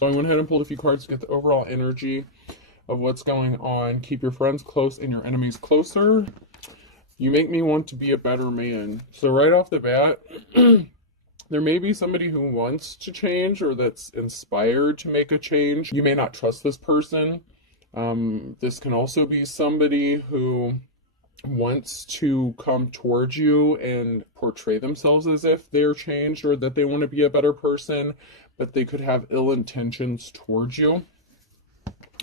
So I went ahead and pulled a few cards to get the overall energy of what's going on. Keep your friends close and your enemies closer. You make me want to be a better man. So right off the bat, there may be somebody who wants to change or that's inspired to make a change. You may not trust this person. This can also be somebody who wants to come towards you and portray themselves as if they're changed or that they want to be a better person, but they could have ill intentions towards you.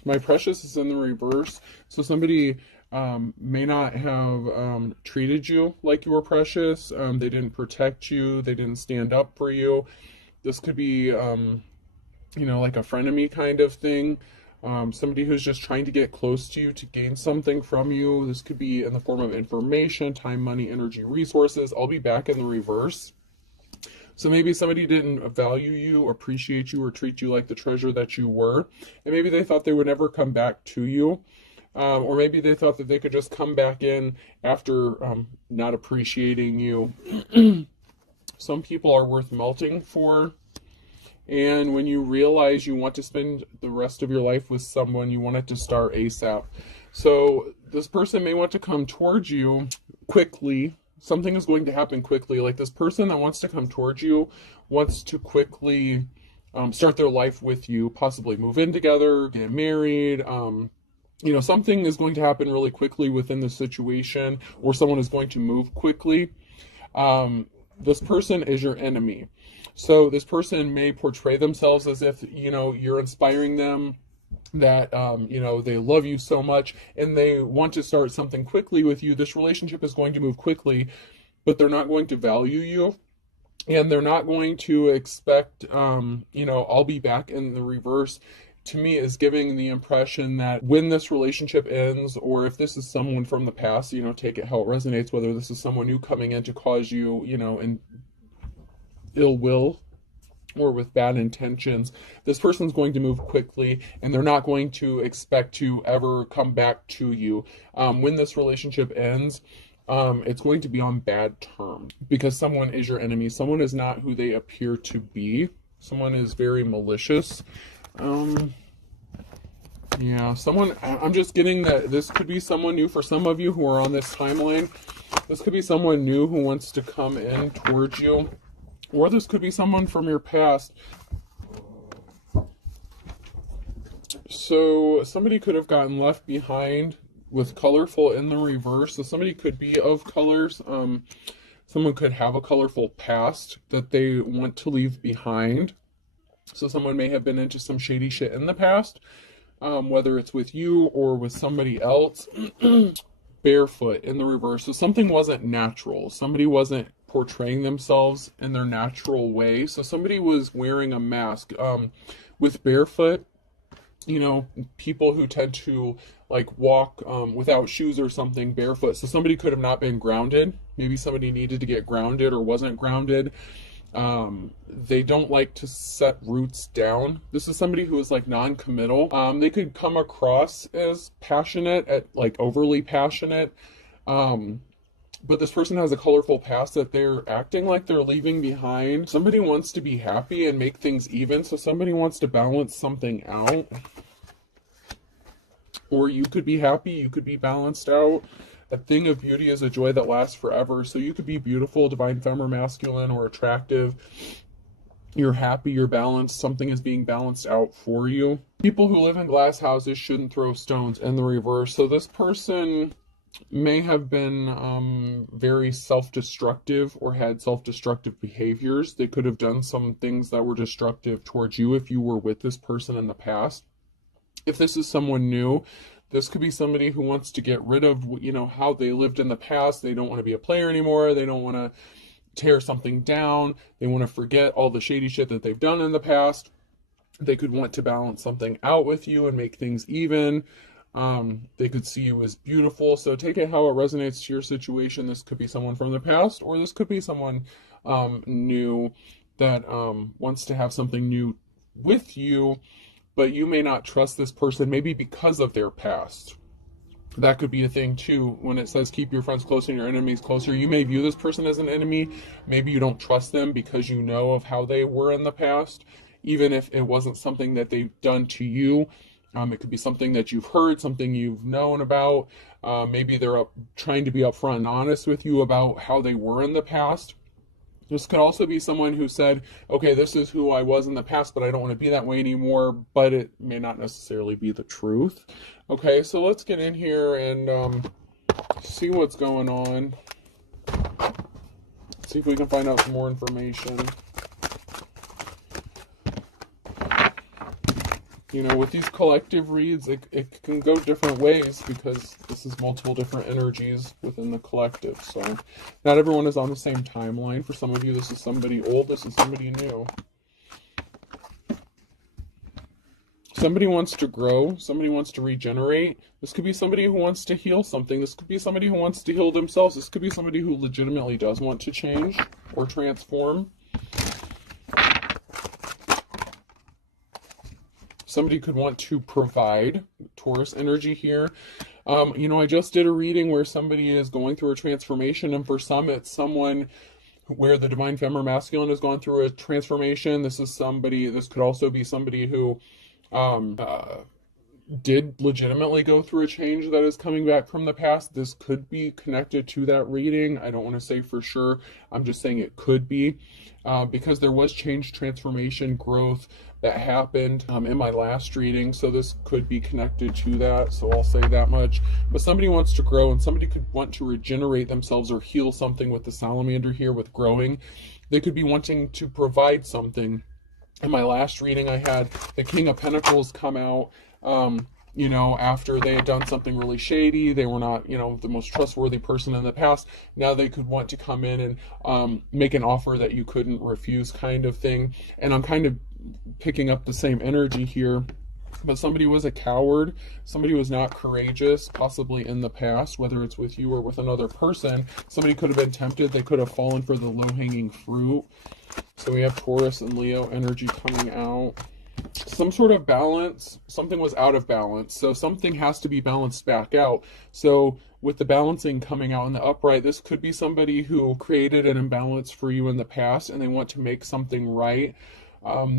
My precious is in the reverse. So somebody may not have treated you like you were precious. They didn't protect you. They didn't stand up for you. This could be, like a frenemy kind of thing. Somebody who's just trying to get close to you to gain something from you. This could be in the form of information, time, money, energy, resources. I'll be back in the reverse. So maybe somebody didn't value you, appreciate you, or treat you like the treasure that you were. And maybe they thought they would never come back to you. Or maybe they thought that they could just come back in after not appreciating you. Some people are worth melting for. And when you realize you want to spend the rest of your life with someone, you want it to start ASAP. So this person may want to come towards you quickly. Something is going to happen quickly. Like this person that wants to come towards you wants to quickly start their life with you, possibly move in together, get married. Something is going to happen really quickly within the situation, or someone is going to move quickly. This person is your enemy. So this person may portray themselves as if, you're inspiring them, that, they love you so much and they want to start something quickly with you. This relationship is going to move quickly, but they're not going to value you. And they're not going to expect, I'll be back in the reverse. To me, is giving the impression that when this relationship ends, or if this is someone from the past, take it how it resonates, whether this is someone new coming in to cause you, in ill will or with bad intentions, this person's going to move quickly and they're not going to expect to ever come back to you. When this relationship ends, it's going to be on bad terms because someone is your enemy. Someone is not who they appear to be. Someone is very malicious. I'm just getting that this could be someone new for some of you who are on this timeline. This could be someone new who wants to come in towards you, or this could be someone from your past. So somebody could have gotten left behind with colorful in the reverse. So somebody could be of colors. Someone could have a colorful past that they want to leave behind. So someone may have been into some shady shit in the past, whether it's with you or with somebody else. Barefoot in the reverse. So something wasn't natural. Somebody wasn't portraying themselves in their natural way. So somebody was wearing a mask. With barefoot, people who tend to walk without shoes or something barefoot. So somebody could have not been grounded. Maybe somebody needed to get grounded or wasn't grounded. They don't like to set roots down. This is somebody who is non-committal. They could come across as passionate, overly passionate. But this person has a colorful past that they're acting like they're leaving behind. Somebody wants to be happy and make things even. So somebody wants to balance something out. Or you could be happy, you could be balanced out. A thing of beauty is a joy that lasts forever. So you could be beautiful, divine femme or masculine, or attractive. You're happy, you're balanced, something is being balanced out for you. People who live in glass houses shouldn't throw stones in the reverse. So this person may have been very self-destructive or had self-destructive behaviors. They could have done some things that were destructive towards you if you were with this person in the past. If this is someone new, this could be somebody who wants to get rid of, how they lived in the past. They don't want to be a player anymore. They don't want to tear something down. They want to forget all the shady shit that they've done in the past. They could want to balance something out with you and make things even. They could see you as beautiful. So take it how it resonates to your situation. This could be someone from the past, or this could be someone new that wants to have something new with you. But you may not trust this person, maybe because of their past. That could be a thing too. When it says keep your friends closer and your enemies closer, you may view this person as an enemy. Maybe you don't trust them because you know of how they were in the past. even if it wasn't something that they've done to you. It could be something that you've heard, something you've known about. Maybe they're trying to be upfront and honest with you about how they were in the past. This could also be someone who said, okay, this is who I was in the past, but I don't want to be that way anymore, but it may not necessarily be the truth. Okay, so let's get in here and see what's going on. See if we can find out some more information. You know, with these collective reads, it can go different ways because this is multiple different energies within the collective. So not everyone is on the same timeline. For some of you, this is somebody old, this is somebody new. Somebody wants to grow, somebody wants to regenerate. This could be somebody who wants to heal something. This could be somebody who wants to heal themselves. This could be somebody who legitimately does want to change or transform. Somebody could want to provide, Taurus energy here. You know, I just did a reading where somebody is going through a transformation, and for some, it's someone where the divine feminine masculine has gone through a transformation. This could also be somebody who did legitimately go through a change that is coming back from the past. This could be connected to that reading. I don't want to say for sure. I'm just saying it could be because there was change, transformation, growth that happened in my last reading. So this could be connected to that. So I'll say that much. But somebody wants to grow, and somebody could want to regenerate themselves or heal something with the salamander here with growing. They could be wanting to provide something. In my last reading, I had the King of Pentacles come out, you know, after they had done something really shady. They were not, you know, the most trustworthy person in the past. Now they could want to come in and make an offer that you couldn't refuse, kind of thing. And I'm kind of picking up the same energy here. But somebody was a coward, somebody was not courageous, possibly in the past, whether it's with you or with another person. Somebody could have been tempted, they could have fallen for the low-hanging fruit. So we have Taurus and Leo energy coming out. Some sort of balance, something was out of balance, so something has to be balanced back out. So with the balancing coming out in the upright, this could be somebody who created an imbalance for you in the past and they want to make something right.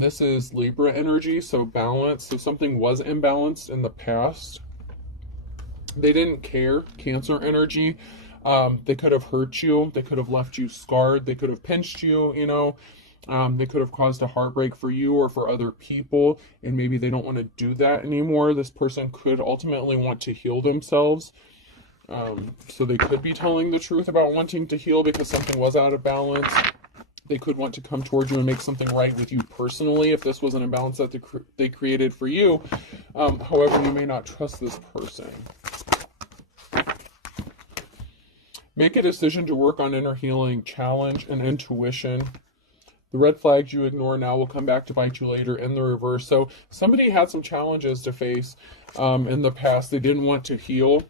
This is Libra energy, so balance. So something was imbalanced in the past. They didn't care. Cancer energy. They could have hurt you. They could have left you scarred. They could have pinched you, you know. They could have caused a heartbreak for you or for other people, and maybe they don't want to do that anymore. This person could ultimately want to heal themselves. So they could be telling the truth about wanting to heal because something was out of balance. They could want to come towards you and make something right with you personally if this was an imbalance that they created for you. However, you may not trust this person. Make a decision to work on inner healing, challenge, and intuition. The red flags you ignore now will come back to bite you later in the reverse. So somebody had some challenges to face in the past. They didn't want to heal.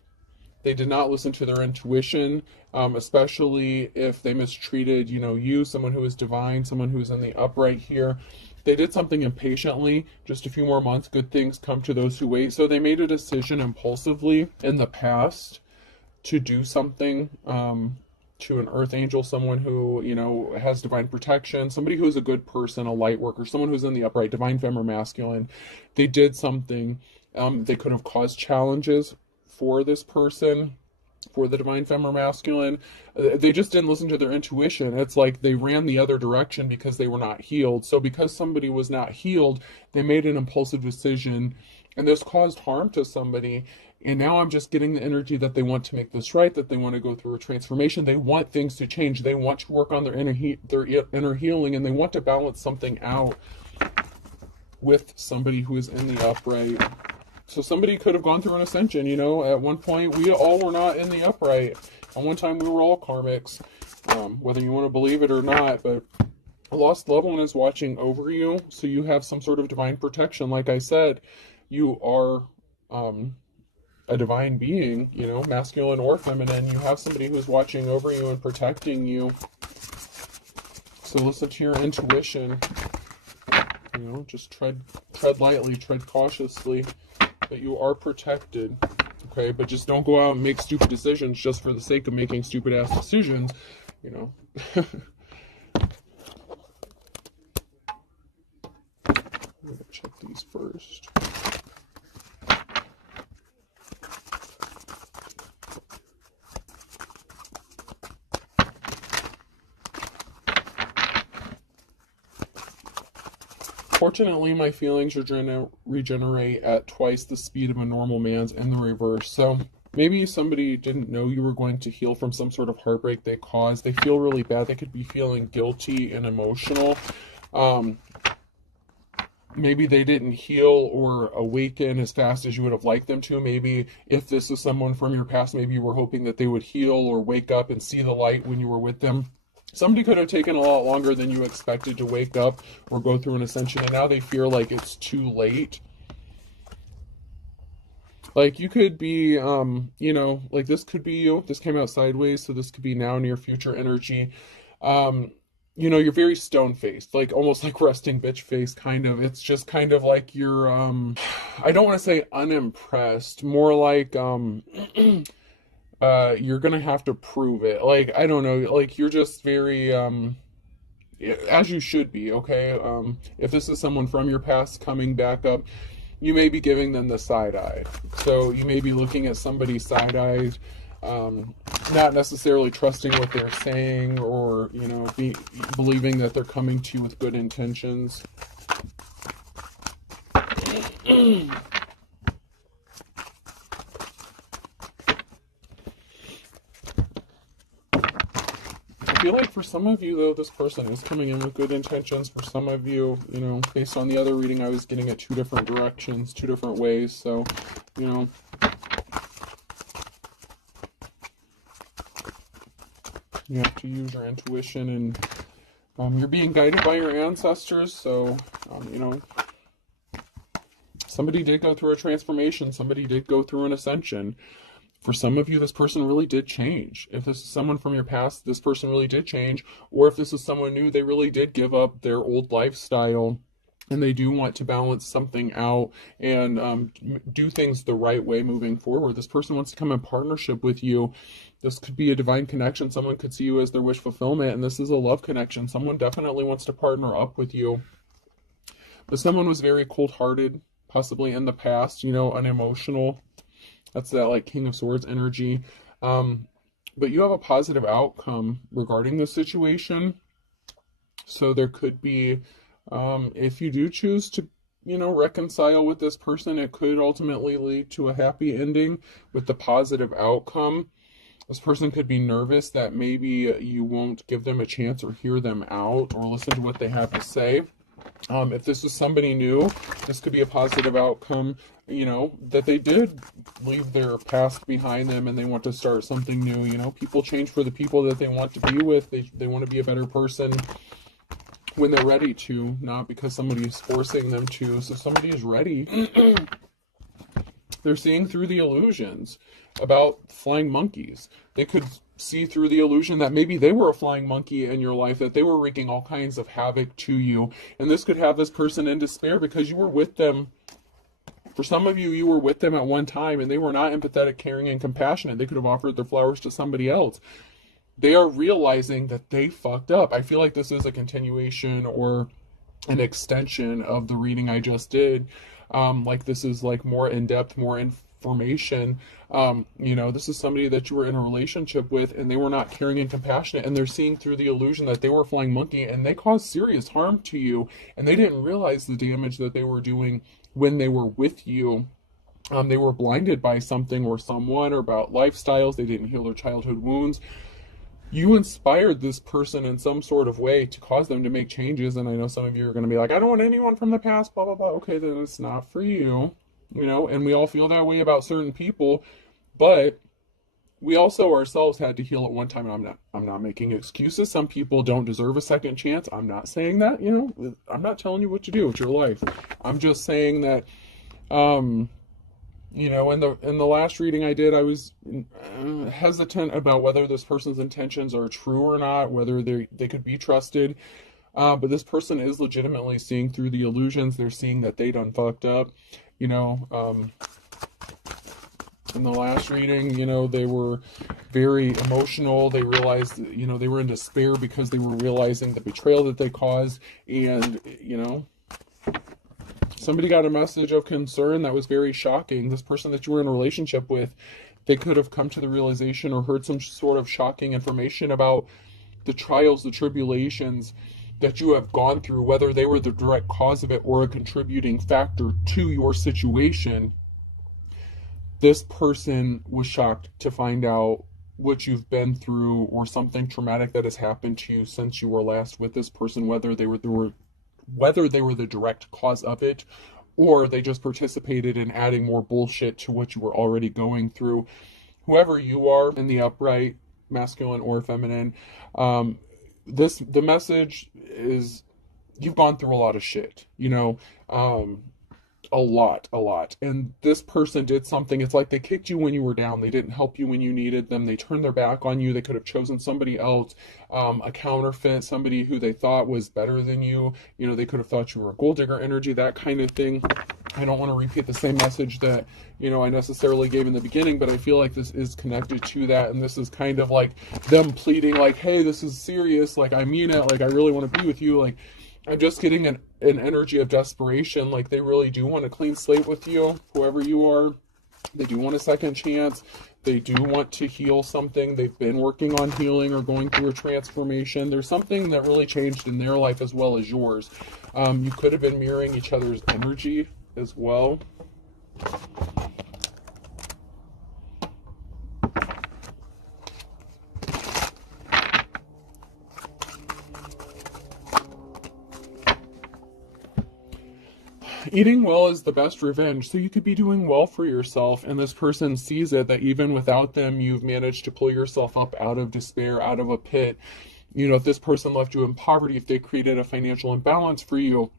They did not listen to their intuition, especially if they mistreated, you know, you, someone who is divine, someone who's in the upright here. They did something impatiently. Just a few more months, good things come to those who wait. So they made a decision impulsively in the past to do something to an earth angel, someone who, you know, has divine protection, somebody who's a good person, a light worker, someone who's in the upright, divine feminine masculine. They did something. They could have caused challenges for this person, for the divine feminine masculine. They just didn't listen to their intuition. It's like they ran the other direction because they were not healed. So because somebody was not healed, they made an impulsive decision, and this caused harm to somebody. And now I'm just getting the energy that they want to make this right, that they want to go through a transformation. They want things to change. They want to work on their inner healing, and they want to balance something out with somebody who is in the upright. So somebody could have gone through an ascension, you know. At one point, we all were not in the upright. At one time, we were all karmics, whether you want to believe it or not. But a lost loved one is watching over you, so you have some sort of divine protection. Like I said, you are a divine being, you know, masculine or feminine. You have somebody who's watching over you and protecting you. So listen to your intuition. You know, just tread lightly, tread cautiously. But you are protected, okay? But just don't go out and make stupid decisions just for the sake of making stupid-ass decisions, you know? reversed. Fortunately, my feelings regenerate at twice the speed of a normal man's in the reverse. So maybe somebody didn't know you were going to heal from some sort of heartbreak they caused. They feel really bad. They could be feeling guilty and emotional. Maybe they didn't heal or awaken as fast as you would have liked them to. Maybe if this is someone from your past, maybe you were hoping that they would heal or wake up and see the light when you were with them. Somebody could have taken a lot longer than you expected to wake up or go through an ascension, and now they feel like it's too late. Like you could be, you know, like this could be you. This came out sideways, so this could be now, near future energy. You know, you're very stone-faced, like almost like resting bitch face, kind of. It's just kind of like you're, I don't want to say unimpressed, more like, you're gonna have to prove it. Like, I don't know, like you're just very, as you should be, okay? If this is someone from your past coming back up, you may be giving them the side eye. So you may be looking at somebody side-eyed, not necessarily trusting what they're saying, or, you know, believing that they're coming to you with good intentions. I feel like for some of you, though, this person is coming in with good intentions. For some of you, you know, based on the other reading, I was getting at two different directions, two different ways. So, you know, you have to use your intuition, and you're being guided by your ancestors. So, you know, somebody did go through a transformation. Somebody did go through an ascension. For some of you, this person really did change. If this is someone from your past, this person really did change. Or if this is someone new, they really did give up their old lifestyle, and they do want to balance something out and do things the right way moving forward. This person wants to come in partnership with you. This could be a divine connection. Someone could see you as their wish fulfillment, and this is a love connection. Someone definitely wants to partner up with you. But someone was very cold-hearted, possibly in the past, you know, unemotional. That's that, like, King of Swords energy. But you have a positive outcome regarding the situation. So there could be, if you do choose to, you know, reconcile with this person, it could ultimately lead to a happy ending with the positive outcome. This person could be nervous that maybe you won't give them a chance or hear them out or listen to what they have to say. If this is somebody new, this could be a positive outcome, you know, that they did leave their past behind them and they want to start something new. You know, people change for the people that they want to be with. They want to be a better person when they're ready to, not because somebody is forcing them to. So somebody is ready. They're seeing through the illusions about flying monkeys. They could see through the illusion that maybe they were a flying monkey in your life, that they were wreaking all kinds of havoc to you. And this could have this person in despair because you were with them. For some of you, you were with them at one time and they were not empathetic, caring, and compassionate. They could have offered their flowers to somebody else. They are realizing that they fucked up. I feel like this is a continuation or an extension of the reading I just did. Like this is like more in-depth, more information. You know, this is somebody that you were in a relationship with and they were not caring and compassionate, and they're seeing through the illusion that they were a flying monkey and they caused serious harm to you, and they didn't realize the damage that they were doing when they were with you. They were blinded by something or someone, or about lifestyles. They didn't heal their childhood wounds. You inspired this person in some sort of way to cause them to make changes. And I know some of you are going to be like, I don't want anyone from the past, blah, blah, blah. Okay, then it's not for you, you know, and we all feel that way about certain people, but we also ourselves had to heal at one time. And I'm not making excuses. Some people don't deserve a second chance. I'm not saying that, you know, I'm not telling you what to do with your life. I'm just saying that, you know, in the last reading I did, I was hesitant about whether this person's intentions are true or not, whether they could be trusted. But this person is legitimately seeing through the illusions. They're seeing that they done fucked up. You know, in the last reading, you know, they were very emotional. They realized, you know, they were in despair because they were realizing the betrayal that they caused. And, you know, Somebody got a message of concern that was very shocking. This person that you were in a relationship with, they could have come to the realization or heard some sort of shocking information about the trials, the tribulations that you have gone through, whether they were the direct cause of it or a contributing factor to your situation. This person was shocked to find out what you've been through or something traumatic that has happened to you since you were last with this person, whether they were the direct cause of it or they just participated in adding more bullshit to what you were already going through. Whoever you are in the upright, masculine or feminine, the message is you've gone through a lot of shit, a lot. And this person did something. It's like they kicked you when you were down. They didn't help you when you needed them. They turned their back on you. They could have chosen somebody else, a counterfeit, somebody who they thought was better than you. They could have thought you were a gold digger energy, that kind of thing. I don't want to repeat the same message that, I necessarily gave in the beginning, but I feel like this is connected to that. And this is kind of like them pleading like, hey, this is serious. Like, I mean it. Like, I really want to be with you. Like, I'm just getting an energy of desperation. Like, they really do want a clean slate with you, whoever you are. They do want a second chance. They do want to heal something. They've been working on healing or going through a transformation. There's something that really changed in their life as well as yours. You could have been mirroring each other's energy as well. Eating well is the best revenge. So you could be doing well for yourself, and this person sees it, that even without them, you've managed to pull yourself up out of despair, out of a pit. If this person left you in poverty, if they created a financial imbalance for you,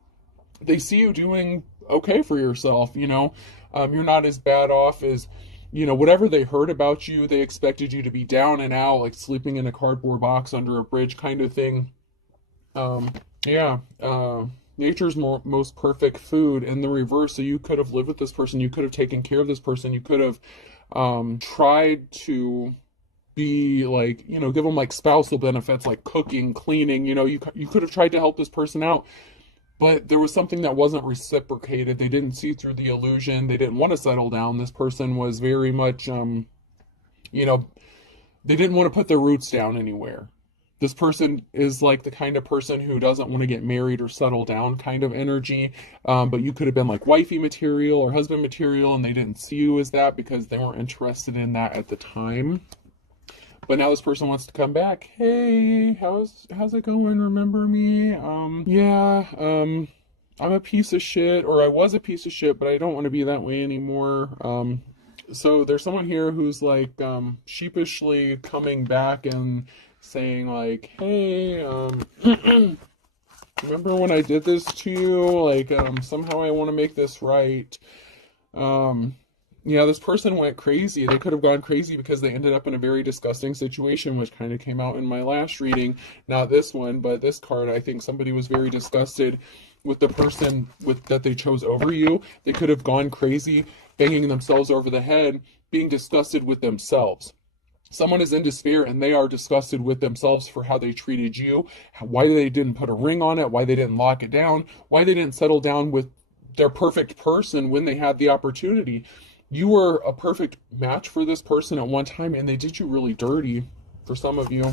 they see you doing okay for yourself. You're not as bad off as, whatever they heard about you. They expected you to be down and out, like sleeping in a cardboard box under a bridge kind of thing. Nature's most perfect food, and the reverse. So you could have lived with this person. You could have taken care of this person. You could have tried to be like, give them like spousal benefits, like cooking, cleaning. You could have tried to help this person out, but there was something that wasn't reciprocated. They didn't see through the illusion. They didn't want to settle down. This person was very much, they didn't want to put their roots down anywhere. This person is like the kind of person who doesn't want to get married or settle down kind of energy. But you could have been like wifey material or husband material, and they didn't see you as that because they weren't interested in that at the time. But now this person wants to come back. Hey, how's it going? Remember me? I'm a piece of shit, or I was a piece of shit, but I don't want to be that way anymore. So there's someone here who's like sheepishly coming back and saying like, hey, remember when I did this to you? Like, somehow I want to make this right. This person went crazy. They could have gone crazy because they ended up in a very disgusting situation, which kind of came out in my last reading. Not this one, but this card. I think somebody was very disgusted with the person that they chose over you. They could have gone crazy, banging themselves over the head, being disgusted with themselves. Someone is in despair and they are disgusted with themselves for how they treated you, why they didn't put a ring on it, why they didn't lock it down, why they didn't settle down with their perfect person when they had the opportunity. You were a perfect match for this person at one time, and they did you really dirty, for some of you.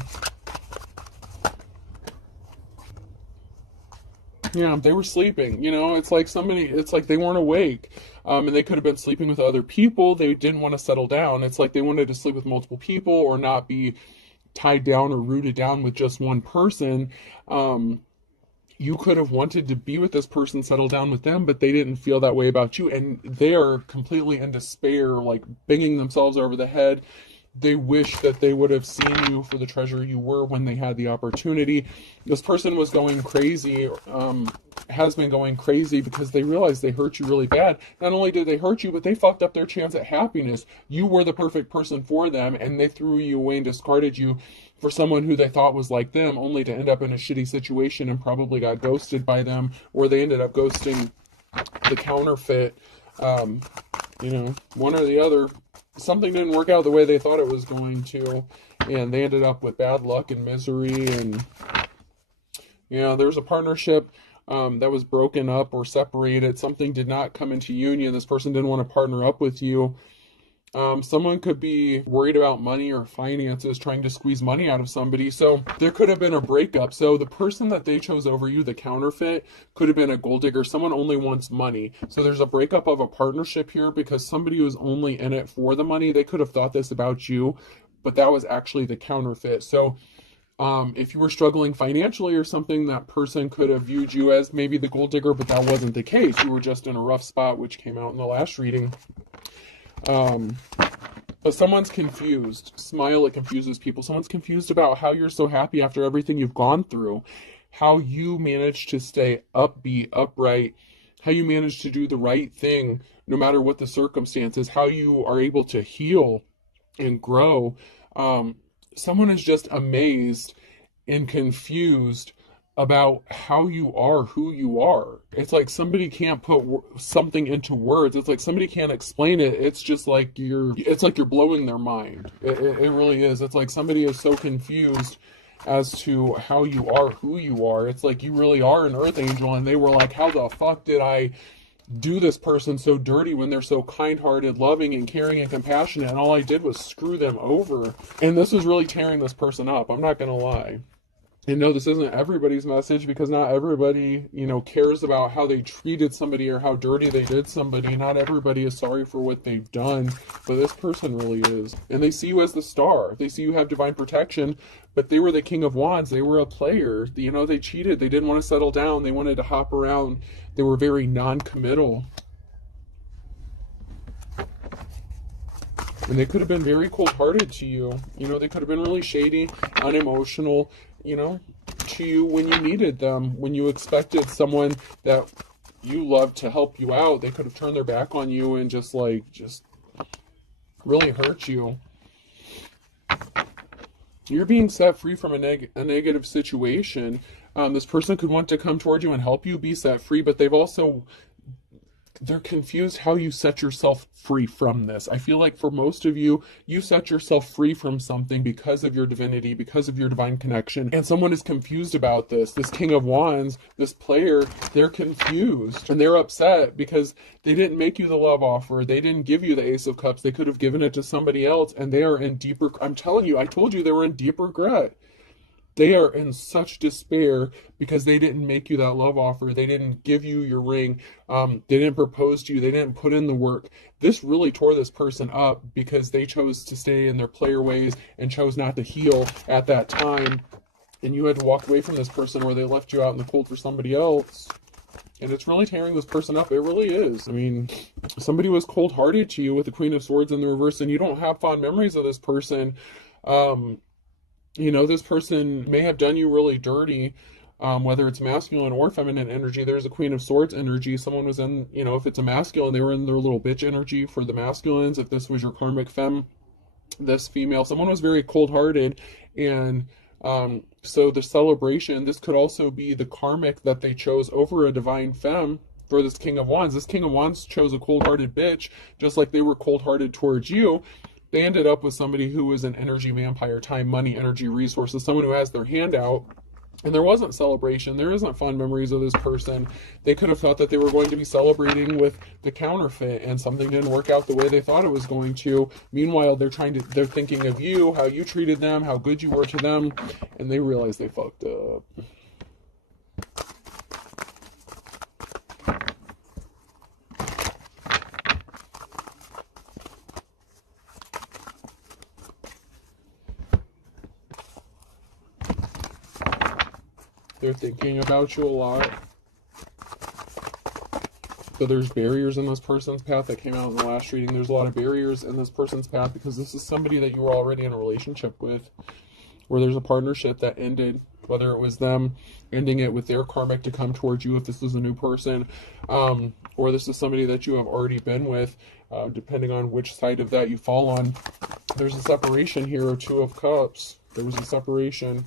Yeah, they were sleeping. It's like they weren't awake. And they could have been sleeping with other people. They didn't want to settle down. It's like they wanted to sleep with multiple people or not be tied down or rooted down with just one person. You could have wanted to be with this person, settle down with them, but they didn't feel that way about you. And they are completely in despair, like banging themselves over the head. They wish that they would have seen you for the treasure you were when they had the opportunity. This person was going crazy, has been going crazy because they realized they hurt you really bad. Not only did they hurt you, but they fucked up their chance at happiness. You were the perfect person for them, and they threw you away and discarded you for someone who they thought was like them, only to end up in a shitty situation and probably got ghosted by them, or they ended up ghosting the counterfeit. One or the other. Something didn't work out the way they thought it was going to, and they ended up with bad luck and misery. And there was a partnership that was broken up or separated. Something did not come into union. This person didn't want to partner up with you. Someone could be worried about money or finances, trying to squeeze money out of somebody. So there could have been a breakup. So the person that they chose over you, the counterfeit, could have been a gold digger. Someone only wants money. So there's a breakup of a partnership here because somebody who's only in it for the money, they could have thought this about you, but that was actually the counterfeit. So if you were struggling financially or something, that person could have viewed you as maybe the gold digger, but that wasn't the case. You were just in a rough spot, which came out in the last reading. But someone's confused. Smile, it confuses people. Someone's confused about how you're so happy after everything you've gone through, how you managed to stay upbeat, upright, how you managed to do the right thing no matter what the circumstances, how you are able to heal and grow. Someone is just amazed and confused about how you are, who you are. It's like somebody can't put something into words. It's like somebody can't explain it. It's just like it's like you're blowing their mind. It really is. It's like somebody is so confused as to how you are, who you are. It's like you really are an earth angel, and they were like, how the fuck did I do this person so dirty when they're so kind-hearted, loving, and caring and compassionate, and all I did was screw them over. And this was really tearing this person up. I'm not gonna lie. And no, this isn't everybody's message, because not everybody, cares about how they treated somebody or how dirty they did somebody. Not everybody is sorry for what they've done, but this person really is. And they see you as the star. They see you have divine protection, but they were the King of Wands. They were a player. They cheated. They didn't want to settle down. They wanted to hop around. They were very non-committal. And they could have been very cold-hearted to you. They could have been really shady, unemotional, to you when you needed them, when you expected someone that you loved to help you out. They could have turned their back on you and just really hurt you. You're being set free from a negative situation. This person could want to come toward you and help you be set free, but they're confused how you set yourself free from this. I feel like for most of you, you set yourself free from something because of your divinity, because of your divine connection. And someone is confused about this. This King of Wands, this player, they're confused. And they're upset because they didn't make you the love offer. They didn't give you the Ace of Cups. They could have given it to somebody else. And they are in deeper... I'm telling you, I told you they were in deep regret. They are in such despair because they didn't make you that love offer. They didn't give you your ring. They didn't propose to you. They didn't put in the work. This really tore this person up because they chose to stay in their player ways and chose not to heal at that time. And you had to walk away from this person, or they left you out in the cold for somebody else. And it's really tearing this person up. It really is. I mean, somebody was cold-hearted to you with the Queen of Swords in the reverse, and you don't have fond memories of this person. This person may have done you really dirty, whether it's masculine or feminine energy. There's a Queen of Swords energy. Someone was in, if it's a masculine, they were in their little bitch energy for the masculines. If this was your karmic femme, this female, someone was very cold-hearted. And so the celebration, this could also be the karmic that they chose over a divine femme for this King of Wands. This King of Wands chose a cold-hearted bitch, just like they were cold-hearted towards you. They ended up with somebody who was an energy vampire, time, money, energy, resources, someone who has their hand out. And there wasn't celebration. There isn't fond memories of this person. They could have thought that they were going to be celebrating with the counterfeit, and something didn't work out the way they thought it was going to. Meanwhile, they're thinking of you, how you treated them, how good you were to them, and they realize they fucked up. They're thinking about you a lot. So there's barriers in this person's path that came out in the last reading. There's a lot of barriers in this person's path because this is somebody that you were already in a relationship with, where there's a partnership that ended, whether it was them ending it with their karmic to come towards you if this is a new person, or this is somebody that you have already been with, depending on which side of that you fall on. There's a separation here, a Two of Cups. There was a separation.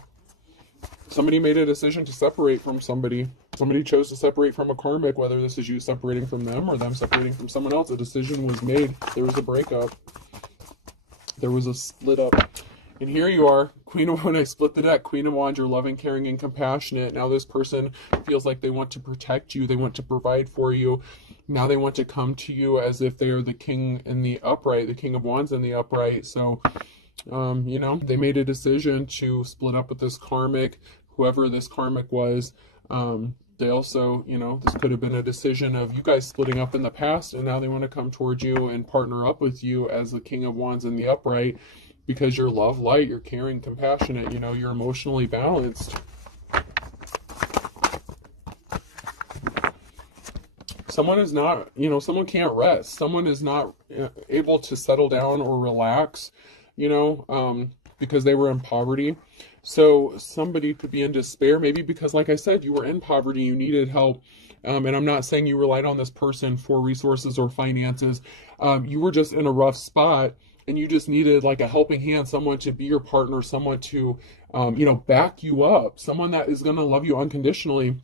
Somebody made a decision to separate from somebody. Somebody chose to separate from a karmic, whether this is you separating from them or them separating from someone else. A decision was made. There was a breakup. There was a split up. And here you are, Queen of, when I split the deck, Queen of Wands, you're loving, caring, and compassionate. Now this person feels like they want to protect you. They want to provide for you. Now they want to come to you as if they are the king in the upright, the King of Wands in the upright. So, you know, they made a decision to split up with this karmic, whoever this karmic was. They also, you know, this could have been a decision of you guys splitting up in the past, and now they want to come towards you and partner up with you as the King of Wands in the upright, because you're love light, you're caring, compassionate, you know, you're emotionally balanced. Someone is not, you know, someone can't rest. Someone is not able to settle down or relax, you know, because they were in poverty. So somebody could be in despair, maybe because, like I said, you were in poverty, you needed help. And I'm not saying you relied on this person for resources or finances. You were just in a rough spot, and you just needed like a helping hand, someone to be your partner, someone to, you know, back you up, someone that is going to love you unconditionally.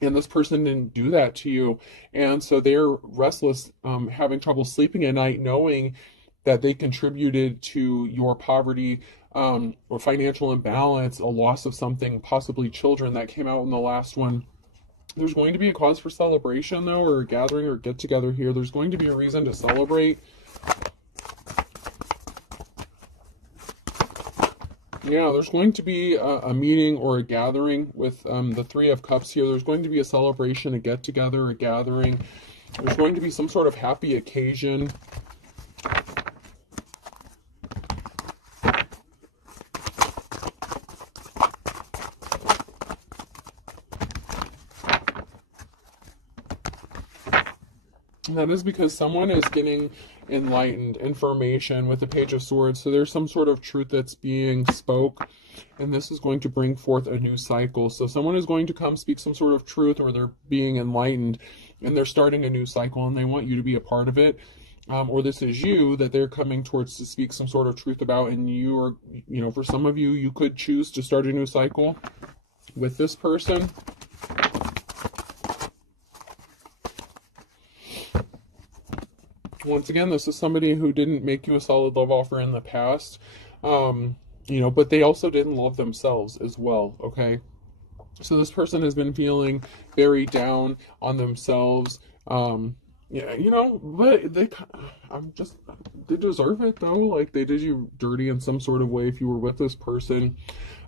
And this person didn't do that to you. And so they're restless, having trouble sleeping at night, knowing that they contributed to your poverty, or financial imbalance, a loss of something, possibly children. That came out in the last one. There's going to be a cause for celebration, though, or a gathering or get together here. There's going to be a reason to celebrate. Yeah, there's going to be a meeting or a gathering with the Three of Cups here. There's going to be a celebration, a get-together, a gathering. There's going to be some sort of happy occasion. And that is because someone is getting enlightened information with the Page of Swords. So there's some sort of truth that's being spoke, and this is going to bring forth a new cycle. So someone is going to come speak some sort of truth, or they're being enlightened, and they're starting a new cycle, and they want you to be a part of it. Or this is you that they're coming towards to speak some sort of truth about, and you are, you know, for some of you, you could choose to start a new cycle with this person. Once again, this is somebody who didn't make you a solid love offer in the past, you know, but they also didn't love themselves as well, okay? So this person has been feeling very down on themselves, yeah, you know, but they deserve it, though. Like, they did you dirty in some sort of way if you were with this person.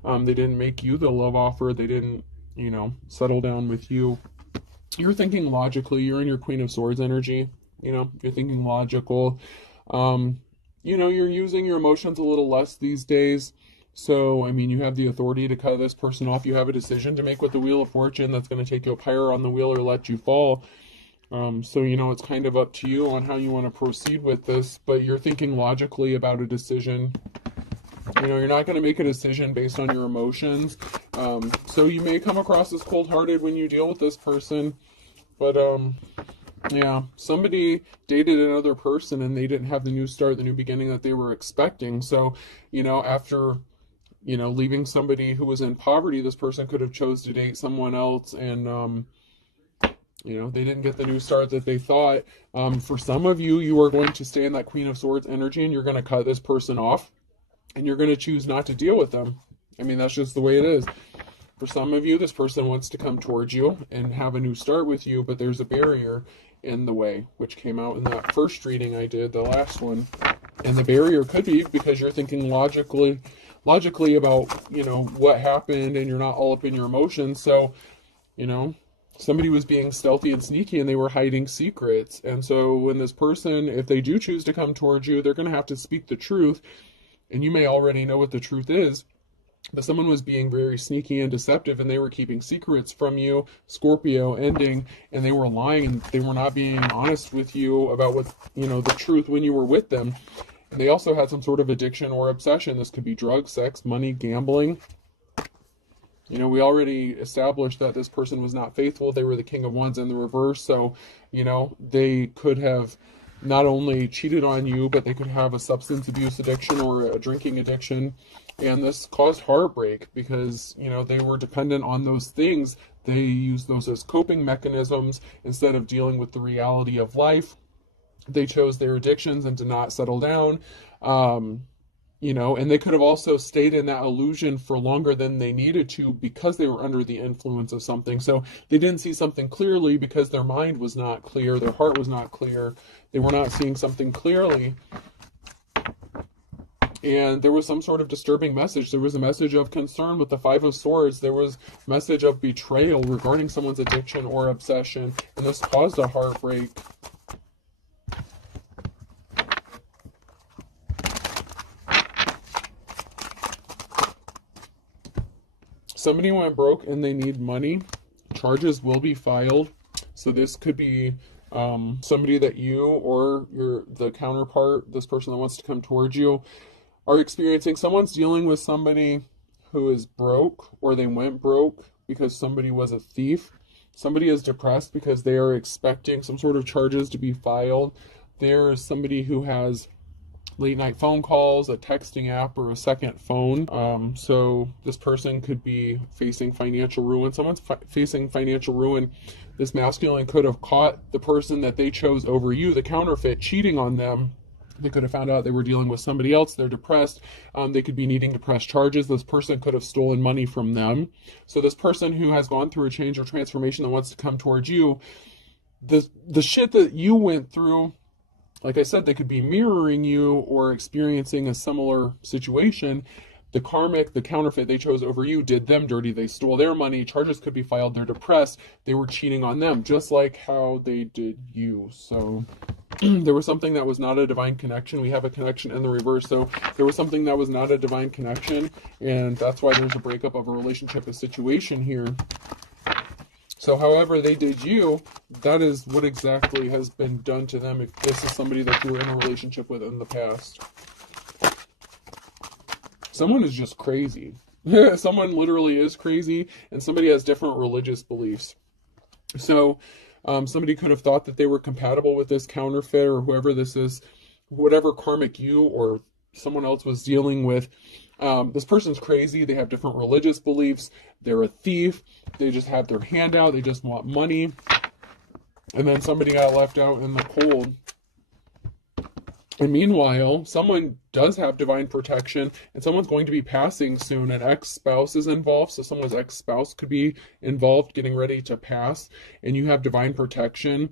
They didn't make you the love offer. They didn't, you know, settle down with you. You're thinking logically. You're in your Queen of Swords energy. You know, you're thinking logical. You know, you're using your emotions a little less these days. So, I mean, you have the authority to cut this person off. You have a decision to make with the Wheel of Fortune that's going to take you up higher on the wheel or let you fall. So, you know, it's kind of up to you on how you want to proceed with this. But you're thinking logically about a decision. You know, you're not going to make a decision based on your emotions. So you may come across as cold-hearted when you deal with this person. But, yeah, somebody dated another person and they didn't have the new start, the new beginning that they were expecting. So, you know, after, you know, leaving somebody who was in poverty, this person could have chose to date someone else, and, you know, they didn't get the new start that they thought. For some of you, you are going to stay in that Queen of Swords energy, and you're going to cut this person off, and you're going to choose not to deal with them. I mean, that's just the way it is. For some of you, this person wants to come towards you and have a new start with you, but there's a barrier in the way, which came out in that first reading I did, the last one. And the barrier could be because you're thinking logically about, you know, what happened, and you're not all up in your emotions. So, you know, somebody was being stealthy and sneaky, and they were hiding secrets. And so when this person, if they do choose to come towards you, they're going to have to speak the truth. And you may already know what the truth is, but someone was being very sneaky and deceptive, and they were keeping secrets from you, Scorpio ending, and they were lying, and they were not being honest with you about what, you know, the truth when you were with them. And they also had some sort of addiction or obsession. This could be drugs, sex, money, gambling. You know, we already established that this person was not faithful. They were the King of Wands in the reverse. So, you know, they could have not only cheated on you, but they could have a substance abuse addiction or a drinking addiction. And this caused heartbreak because, you know, they were dependent on those things. They used those as coping mechanisms instead of dealing with the reality of life. They chose their addictions and did not settle down. you know, and they could have also stayed in that illusion for longer than they needed to because they were under the influence of something. So they didn't see something clearly because their mind was not clear, their heart was not clear, they were not seeing something clearly. And there was some sort of disturbing message. There was a message of concern with the Five of Swords. There was a message of betrayal regarding someone's addiction or obsession, and this caused a heartbreak. Somebody went broke and they need money. Charges will be filed. So this could be somebody that you or the counterpart, this person that wants to come towards you, are experiencing. Someone's dealing with somebody who is broke, or they went broke because somebody was a thief. Somebody is depressed because they are expecting some sort of charges to be filed. There's somebody who has late night phone calls, a texting app, or a second phone. So this person could be facing financial ruin. Someone's facing financial ruin. This masculine could have caught the person that they chose over you, the counterfeit, cheating on them. They could have found out they were dealing with somebody else. They're depressed. They could be needing to press charges. This person could have stolen money from them. So this person who has gone through a change or transformation that wants to come towards you, the shit that you went through, like I said, they could be mirroring you or experiencing a similar situation. The karmic, the counterfeit they chose over you, did them dirty. They stole their money. Charges could be filed. They're depressed. They were cheating on them, just like how they did you. So there was something that was not a divine connection. We have a connection in the reverse. So there was something that was not a divine connection. And that's why there's a breakup of a relationship, a situation here. So however they did you, that is what exactly has been done to them if this is somebody that you were in a relationship with in the past. Someone is just crazy. Someone literally is crazy, and somebody has different religious beliefs. So somebody could have thought that they were compatible with this counterfeit or whoever this is, whatever karmic you or someone else was dealing with. This person's crazy. They have different religious beliefs. They're a thief. They just have their hand out. They just want money. And then somebody got left out in the cold. And meanwhile, someone does have divine protection, and someone's going to be passing soon. An ex-spouse is involved, so someone's ex-spouse could be involved, getting ready to pass, and you have divine protection.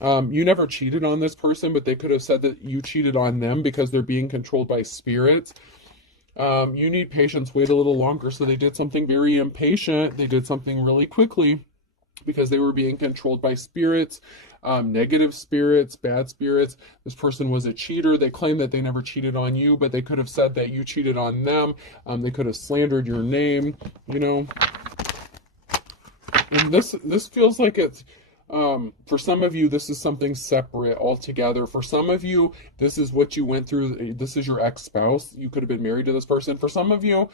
You never cheated on this person, but they could have said that you cheated on them because they're being controlled by spirits. You need patience, wait a little longer. So they did something very impatient. They did something really quickly because they were being controlled by spirits, negative spirits, bad spirits. This person was a cheater. They claim that they never cheated on you, but they could have said that you cheated on them. They could have slandered your name, you know. And this feels like it's, for some of you, this is something separate altogether. For some of you, this is what you went through. This is your ex-spouse. You could have been married to this person. For some of you,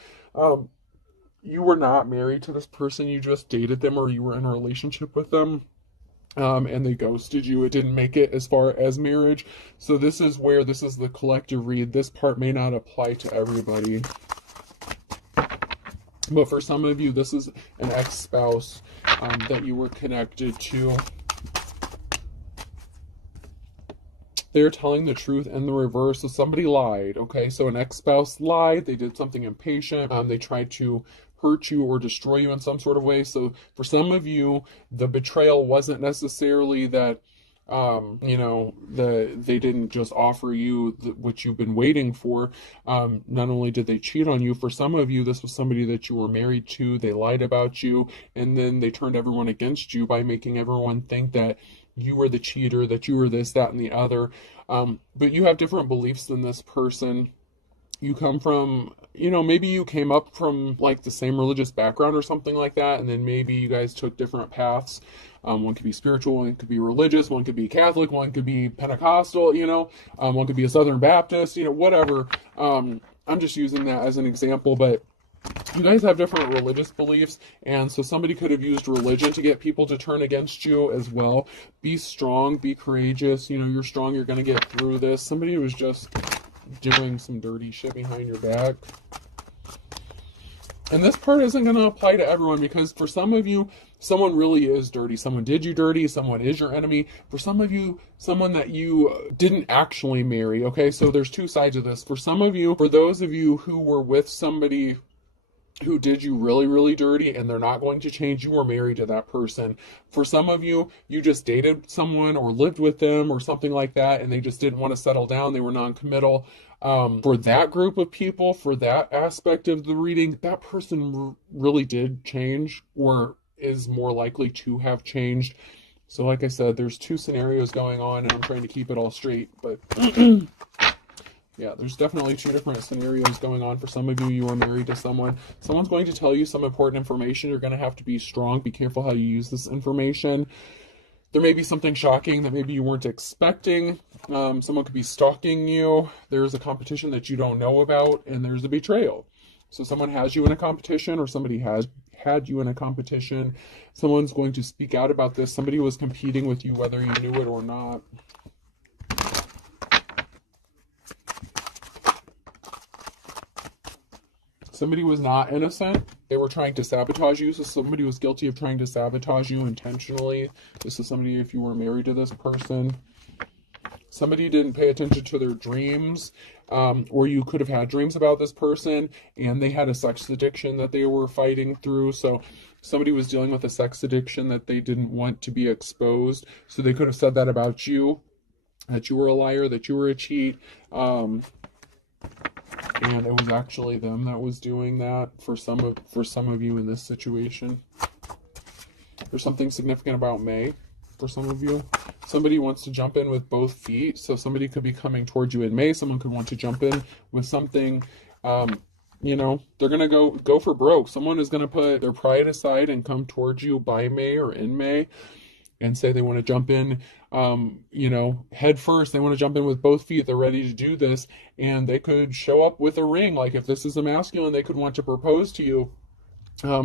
you were not married to this person. You just dated them, or you were in a relationship with them. And they ghosted you. It didn't make it as far as marriage. So this is where this is the collective read. This part may not apply to everybody. But for some of you, this is an ex-spouse that you were connected to. They're telling the truth and the reverse. So somebody lied, okay? So an ex-spouse lied. They did something impatient. They tried to hurt you or destroy you in some sort of way. So for some of you, the betrayal wasn't necessarily that, you know, they didn't just offer you what you've been waiting for. Not only did they cheat on you, for some of you, this was somebody that you were married to. They lied about you, and then they turned everyone against you by making everyone think that you were the cheater, that you were this, that, and the other. But you have different beliefs than this person. You come from, you know, maybe you came up from like the same religious background or something like that, and then maybe you guys took different paths. One could be spiritual, one could be religious, one could be Catholic, one could be Pentecostal, you know, one could be a Southern Baptist, you know, whatever. I'm just using that as an example, but you guys have different religious beliefs, and so somebody could have used religion to get people to turn against you as well. Be strong, be courageous, you know, you're strong, you're going to get through this. Somebody was just doing some dirty shit behind your back. And this part isn't going to apply to everyone, because for some of you, someone really is dirty. Someone did you dirty. Someone is your enemy. For some of you, someone that you didn't actually marry. Okay, so there's two sides of this. For some of you, for those of you who were with somebody who did you really, really dirty and they're not going to change, you were married to that person. For some of you, you just dated someone or lived with them or something like that, and they just didn't want to settle down. They were non-committal. For that group of people, for that aspect of the reading, that person really did change or is more likely to have changed. So like I said, there's two scenarios going on, and I'm trying to keep it all straight, but yeah, there's definitely two different scenarios going on. For some of you, you are married to someone. Someone's going to tell you some important information. You're going to have to be strong. Be careful how you use this information. There may be something shocking that maybe you weren't expecting. Someone could be stalking you. There's a competition that you don't know about, and there's a betrayal. So someone has you in a competition, or somebody has had you in a competition. Someone's going to speak out about this. Somebody was competing with you, whether you knew it or not. Somebody was not innocent. They were trying to sabotage you. So somebody was guilty of trying to sabotage you intentionally. This is somebody, if you were married to this person. Somebody didn't pay attention to their dreams, or you could have had dreams about this person, and they had a sex addiction that they were fighting through. So somebody was dealing with a sex addiction that they didn't want to be exposed. So they could have said that about you, that you were a liar, that you were a cheat. And it was actually them that was doing that for some of you in this situation. There's something significant about May for some of you. Somebody wants to jump in with both feet. So somebody could be coming towards you in May. Someone could want to jump in with something. You know, they're going to go for broke. Someone is going to put their pride aside and come towards you by May or in May and say they want to jump in, you know, head first. They want to jump in with both feet. They're ready to do this. And they could show up with a ring. Like if this is a masculine, they could want to propose to you.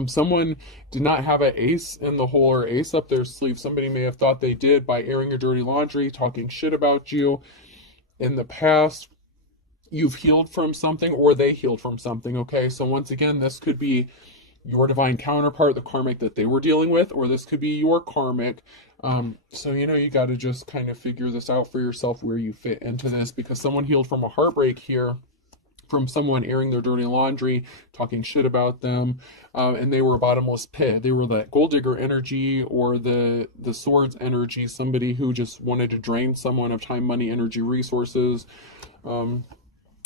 Someone did not have an ace in the hole or ace up their sleeve. Somebody may have thought they did by airing your dirty laundry, talking shit about you in the past. You've healed from something, or they healed from something. Okay, so once again, this could be your divine counterpart, the karmic that they were dealing with, or this could be your karmic. So, you know, you got to just kind of figure this out for yourself where you fit into this, because someone healed from a heartbreak here, from someone airing their dirty laundry, talking shit about them, and they were a bottomless pit. They were that gold digger energy, or the swords energy, somebody who just wanted to drain someone of time, money, energy, resources.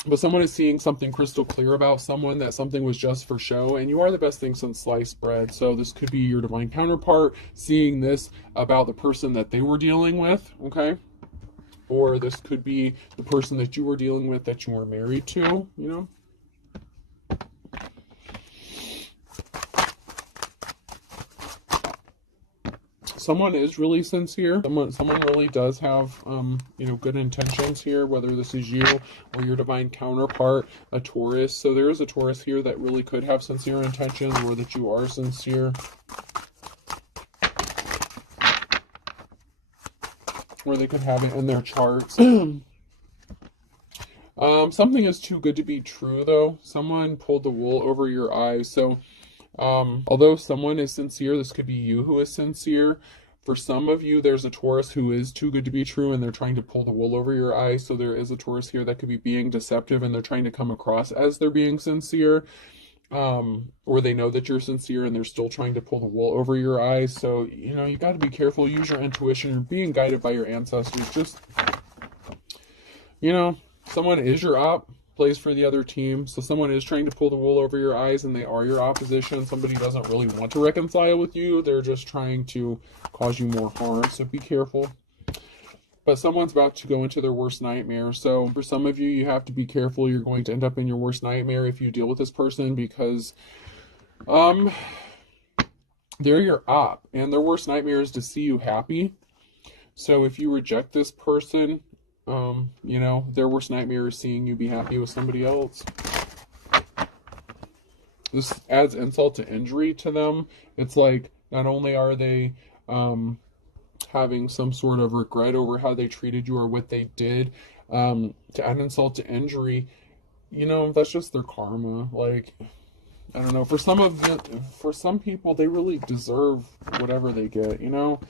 But someone is seeing something crystal clear about someone, that something was just for show, and you are the best thing since sliced bread. So this could be your divine counterpart seeing this about the person that they were dealing with, okay? Or this could be the person that you were dealing with that you were married to, you know? Someone is really sincere. Someone really does have, you know, good intentions here, whether this is you or your divine counterpart, a Taurus. So there is a Taurus here that really could have sincere intentions, or that you are sincere. Or they could have it in their charts. Something is too good to be true, though. Someone pulled the wool over your eyes. So although someone is sincere, this could be you who is sincere. For some of you, there's a Taurus who is too good to be true, and they're trying to pull the wool over your eyes. So there is a Taurus here that could be being deceptive, and they're trying to come across as they're being sincere. Or they know that you're sincere and they're still trying to pull the wool over your eyes. So, you know, you got to be careful. Use your intuition. You're being guided by your ancestors. Just, you know, someone is your op, plays for the other team. So someone is trying to pull the wool over your eyes, and they are your opposition. Somebody doesn't really want to reconcile with you. They're just trying to cause you more harm. So be careful. But someone's about to go into their worst nightmare. So for some of you, you have to be careful. You're going to end up in your worst nightmare if you deal with this person, because they're your op, and their worst nightmare is to see you happy. So if you reject this person, you know, their worst nightmare is seeing you be happy with somebody else. This adds insult to injury to them. It's like, not only are they having some sort of regret over how they treated you or what they did, to add insult to injury, you know, that's just their karma. Like, I don't know. For some people, they really deserve whatever they get, you know?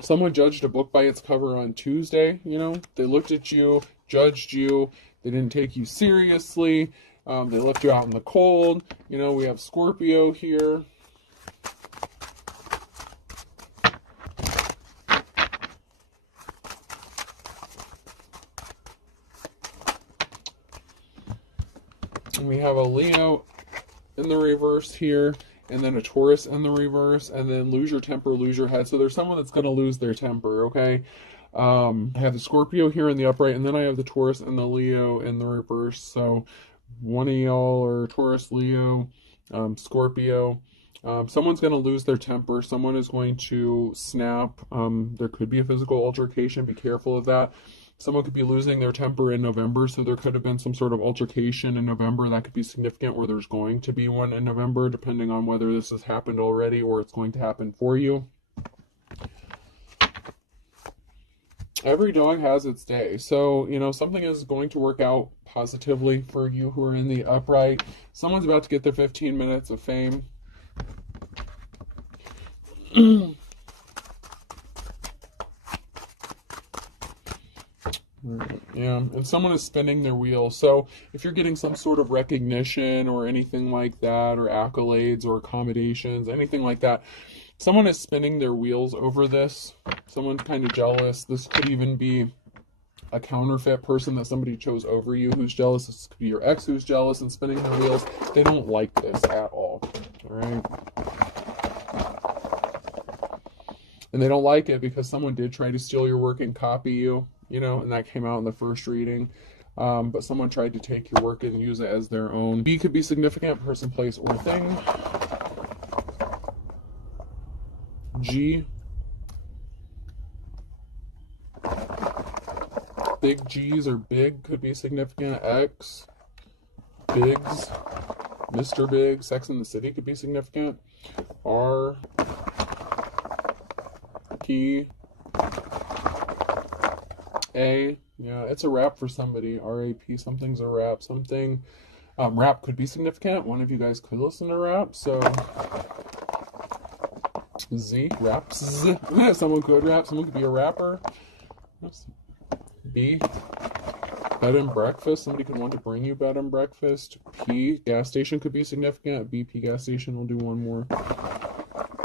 Someone judged a book by its cover on Tuesday, you know? They looked at you, judged you, they didn't take you seriously, they left you out in the cold. You know, we have Scorpio here. And we have a Leo in the reverse here, and then a Taurus in the reverse, and then lose your temper, lose your head. So there's someone that's going to lose their temper, okay? I have the Scorpio here in the upright, and then I have the Taurus and the Leo in the reverse. So one of y'all are Taurus, Leo, Scorpio. Someone's going to lose their temper. Someone is going to snap. There could be a physical altercation. Be careful of that. Someone could be losing their temper in November, so there could have been some sort of altercation in November that could be significant, or there's going to be one in November, depending on whether this has happened already or it's going to happen for you. Every dog has its day, so, you know, something is going to work out positively for you who are in the upright. Someone's about to get their 15 minutes of fame. Yeah, and someone is spinning their wheels. So if you're getting some sort of recognition or anything like that, or accolades or accommodations, anything like that, someone is spinning their wheels over this. Someone's kind of jealous. This could even be a counterfeit person that somebody chose over you who's jealous. This could be your ex who's jealous and spinning their wheels. They don't like this at all. All right. And they don't like it because someone did try to steal your work and copy you. You know, and that came out in the first reading. But someone tried to take your work and use it as their own. B could be significant, person, place, or thing. G. Big G's or big could be significant. X. Bigs. Mr. Big. Sex in the City could be significant. R. P. A, yeah, it's a wrap for somebody. R-A-P, something's a wrap. Something, rap could be significant. One of you guys could listen to rap, so. Z, raps. Someone could rap. Someone could be a rapper. B, bed and breakfast. Somebody could want to bring you bed and breakfast. P, gas station could be significant. BP, gas station, we'll do one more.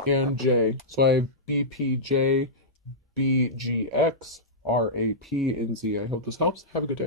And J. So I have BPJ, BGX, RAP, and Z. I hope this helps. Have a good day.